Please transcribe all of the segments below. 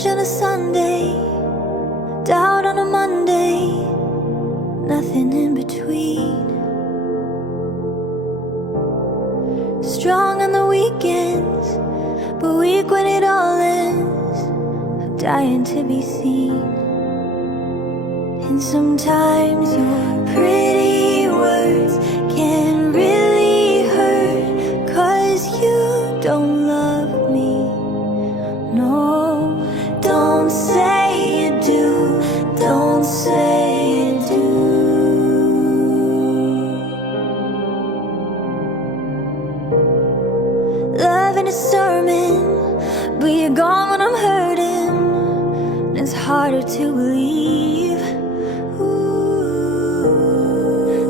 Courage on a Sunday, doubt on a Monday, nothing in between. Strong on the weekends, but weak when it all ends. I'm dying to be seen. And sometimes your pretty words can really hurt, 'cause you don't love me. No, don't say you do, don't say you do. Love in a sermon, but you're gone when I'm hurting, and it's harder to believe.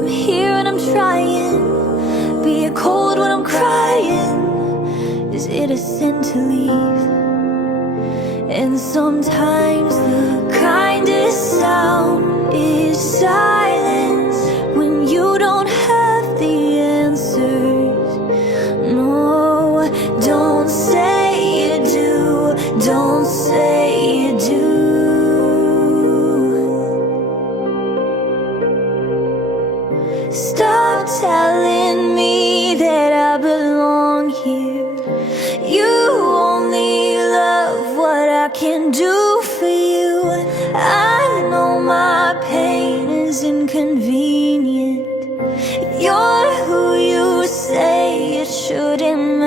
I'm here and I'm trying, but you're cold when I'm crying. Is it a sin to leave? And sometimes the kindest sound is silence, when you don't have the answers. No, don't say you do, don't say you do. Stop telling me that I belong here. You only love what I can do for you. I know my pain is inconvenient. You're who you say it shouldn't